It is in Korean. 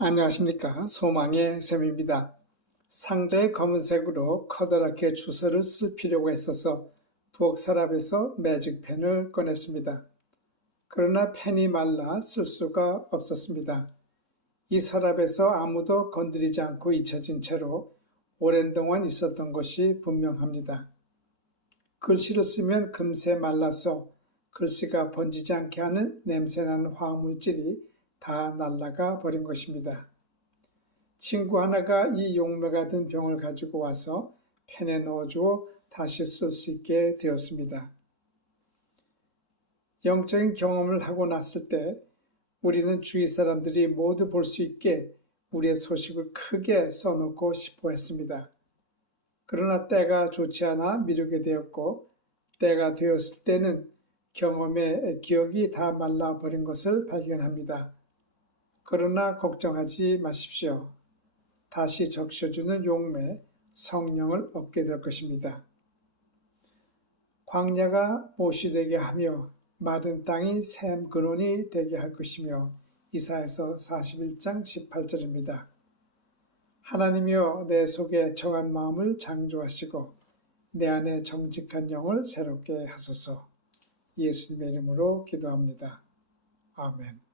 안녕하십니까. 소망의 샘입니다. 상자의 검은색으로 커다랗게 주소를 쓸 필요가 있어서 부엌 서랍에서 매직펜을 꺼냈습니다. 그러나 펜이 말라 쓸 수가 없었습니다. 이 서랍에서 아무도 건드리지 않고 잊혀진 채로 오랜 동안 있었던 것이 분명합니다. 글씨를 쓰면 금세 말라서 글씨가 번지지 않게 하는 냄새나는 화학물질이 다 날아가 버린 것입니다. 친구 하나가 이 용매가 든 병을 가지고 와서 펜에 넣어주어 다시 쓸 수 있게 되었습니다. 영적인 경험을 하고 났을 때 우리는 주위 사람들이 모두 볼 수 있게 우리의 소식을 크게 써놓고 싶어 했습니다. 그러나 때가 좋지 않아 미루게 되었고 때가 되었을 때는 경험의 기억이 다 말라버린 것을 발견합니다. 그러나 걱정하지 마십시오. 다시 적셔주는 용매, 성령을 얻게 될 것입니다. 광야가 못이 되게 하며 마른 땅이 샘 근원이 되게 할 것이며 이사에서 41장 18절입니다. 하나님이여 내 속에 정한 마음을 창조하시고 내 안에 정직한 영을 새롭게 하소서 예수님의 이름으로 기도합니다. 아멘.